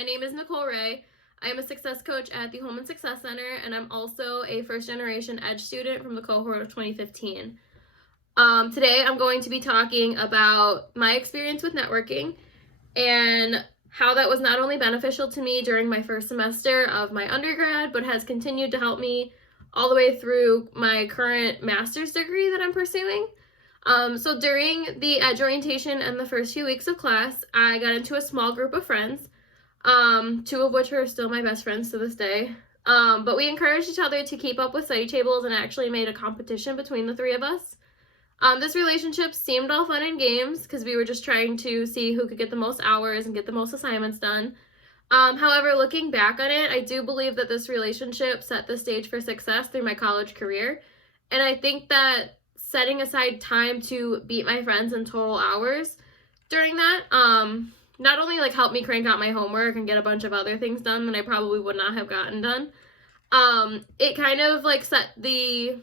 My name is Nikol Ray. I am a success coach at the Holman Success Center, and I'm also a first-generation EDGE student from the cohort of 2015. Today, I'm going to be talking about my experience with networking and how that was not only beneficial to me during my first semester of my undergrad, but has continued to help me all the way through my current master's degree that I'm pursuing. So during the EDGE orientation and the first few weeks of class, I got into a small group of friends, two of which are still my best friends to this day. But we encouraged each other to keep up with study tables and actually made a competition between the three of us. This relationship seemed all fun and games because we were just trying to see who could get the most hours and get the most assignments done. However, looking back on it, I do believe that this relationship set the stage for success through my college career. And I think that setting aside time to beat my friends in total hours during that, not only helped me crank out my homework and get a bunch of other things done that I probably would not have gotten done, it kind of set the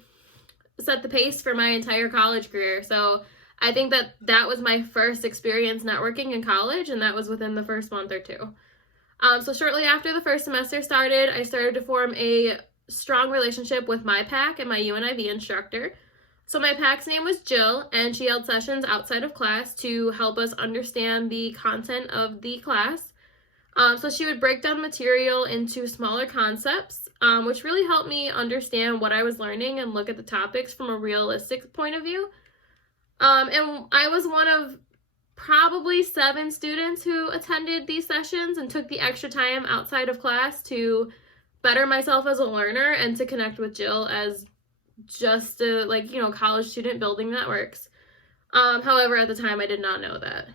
pace for my entire college career. So I think that was my first experience networking in college, and that was within the first month or two. So shortly after the first semester started, I started to form a strong relationship with my PAC and my UNIV instructor. So my PAC's name was Jill, and she held sessions outside of class to help us understand the content of the class. So she would break down material into smaller concepts, which really helped me understand what I was learning and look at the topics from a realistic point of view. And I was one of probably 7 students who attended these sessions and took the extra time outside of class to better myself as a learner and to connect with Jill as just a college student building networks. However, at the time I did not know that.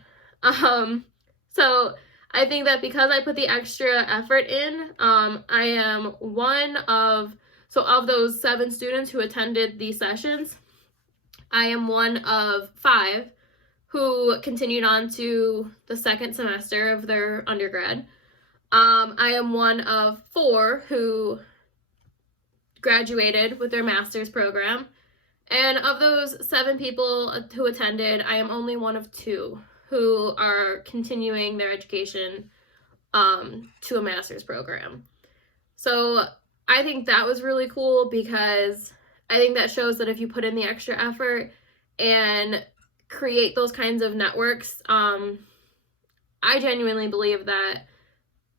So I think that because I put the extra effort in, I am one of those 7 students who attended these sessions, I am one of 5 who continued on to the second semester of their undergrad. I am one of 4 who graduated with their master's program. And of those 7 people who attended, I am only one of 2 who are continuing their education to a master's program. So I think that was really cool because I think that shows that if you put in the extra effort and create those kinds of networks, I genuinely believe that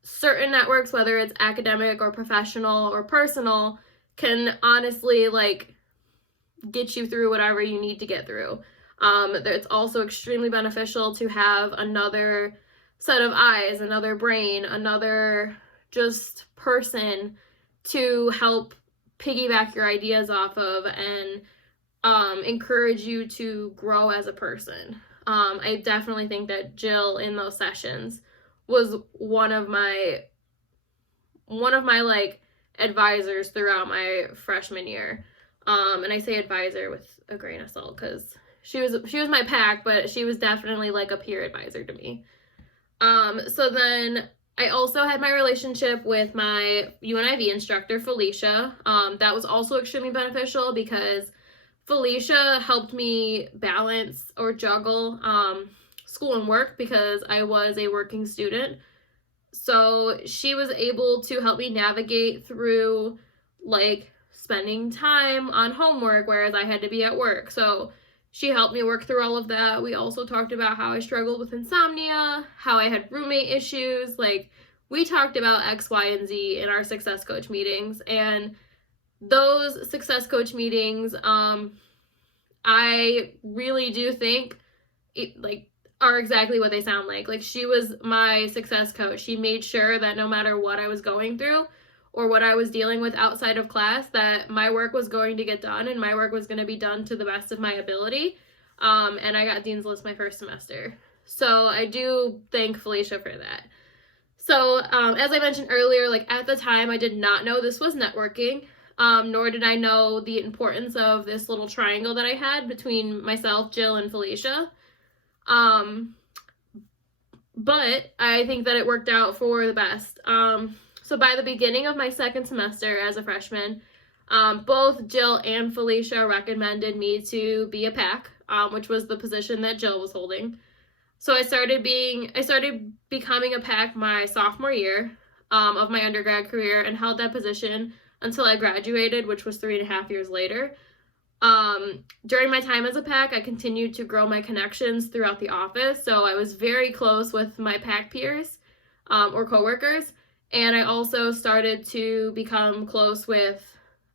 certain networks, whether it's academic or professional or personal, can honestly get you through whatever you need to get through. It's also extremely beneficial to have another set of eyes, another brain, another just person to help piggyback your ideas off of and encourage you to grow as a person. I definitely think that Jill in those sessions was one of my advisors throughout my freshman year. And I say advisor with a grain of salt because she was my PAC, but she was definitely a peer advisor to me. So then I also had my relationship with my UNIV instructor, Felicia. That was also extremely beneficial because Felicia helped me balance or juggle school and work because I was a working student. So she was able to help me navigate through spending time on homework, whereas I had to be at work. So she helped me work through all of that. We also talked about how I struggled with insomnia, how I had roommate issues. We talked about X, Y, and Z in our success coach meetings. And those success coach meetings, I really do think are exactly what they sound like. She was my success coach. She made sure that no matter what I was going through or what I was dealing with outside of class, that my work was going to get done and my work was going to be done to the best of my ability. And I got Dean's List my first semester. So I do thank Felicia for that. So as I mentioned earlier, at the time, I did not know this was networking, nor did I know the importance of this little triangle that I had between myself, Jill, and Felicia. But I think that it worked out for the best. So by the beginning of my second semester as a freshman, both Jill and Felicia recommended me to be a PAC, which was the position that Jill was holding. So I started becoming a PAC my sophomore year of my undergrad career, and held that position until I graduated, which was 3.5 years later. During my time as a PAC, I continued to grow my connections throughout the office, so I was very close with my PAC peers or coworkers, and I also started to become close with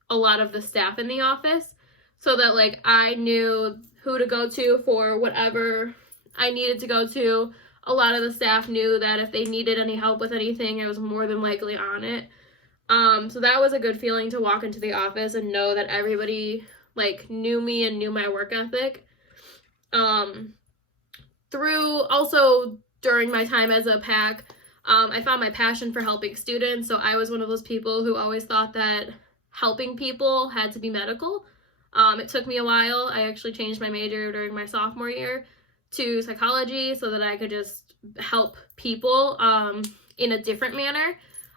a lot of the staff in the office, so that like I knew who to go to for whatever I needed to go to. A lot of the staff knew that if they needed any help with anything, I was more than likely on it. So that was a good feeling to walk into the office and know that everybody like knew me and knew my work ethic. During my time as a PAC, I found my passion for helping students. So I was one of those people who always thought that helping people had to be medical. It took me a while. I actually changed my major during my sophomore year to psychology so that I could just help people in a different manner.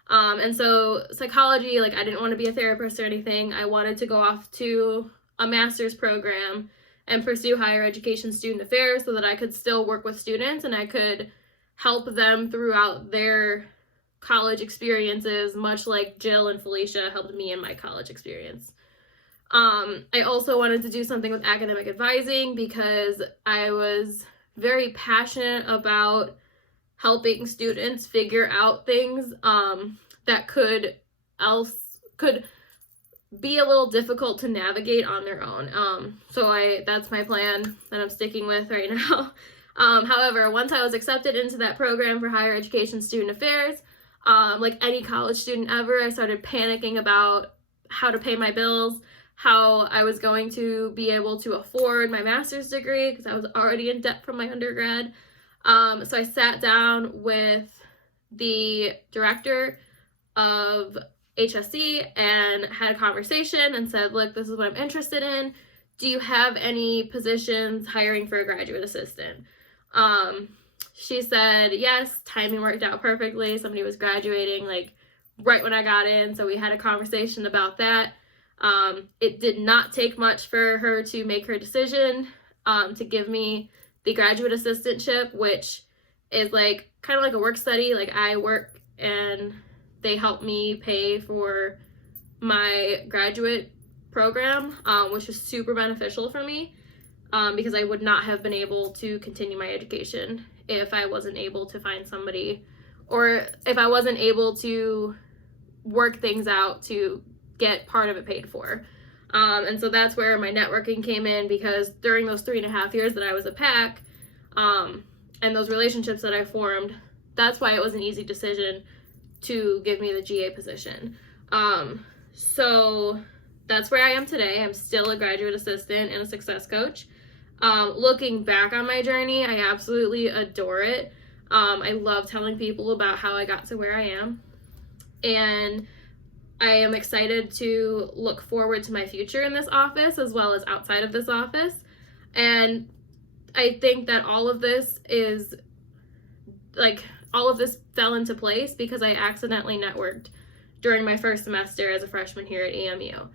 And so psychology, like I didn't want to be a therapist or anything. I wanted to go off to a master's program and pursue higher education student affairs so that I could still work with students and I could help them throughout their college experiences, much like Jill and Felicia helped me in my college experience. I also wanted to do something with academic advising because I was very passionate about helping students figure out things that could be a little difficult to navigate on their own. So that's my plan that I'm sticking with right now. However, once I was accepted into that program for higher education student affairs, like any college student ever, I started panicking about how to pay my bills, how I was going to be able to afford my master's degree because I was already in debt from my undergrad. So I sat down with the director of HSC and had a conversation and said, look, this is what I'm interested in. Do you have any positions hiring for a graduate assistant? She said, yes, timing worked out perfectly. Somebody was graduating like right when I got in. So we had a conversation about that. It did not take much for her to make her decision to give me the graduate assistantship, which is like kind of like a work study. Like I work and they help me pay for my graduate program, which was super beneficial for me because I would not have been able to continue my education if I wasn't able to find somebody or if I wasn't able to work things out to get part of it paid for. And so that's where my networking came in, because during those 3.5 years that I was a PAC and those relationships that I formed, that's why it was an easy decision to give me the GA position. So that's where I am today. I'm still a graduate assistant and a success coach. Looking back on my journey, I absolutely adore it. I love telling people about how I got to where I am. And I am excited to look forward to my future in this office as well as outside of this office. And I think that all of this fell into place because I accidentally networked during my first semester as a freshman here at EMU.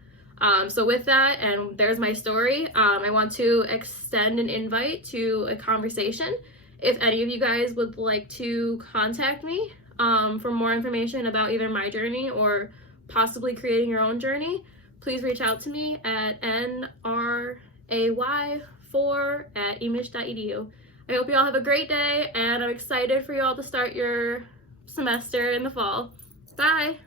So with that, and there's my story, I want to extend an invite to a conversation. If any of you guys would like to contact me for more information about either my journey or possibly creating your own journey, please reach out to me at nray4@emich.edu. I hope you all have a great day, and I'm excited for you all to start your semester in the fall. Bye!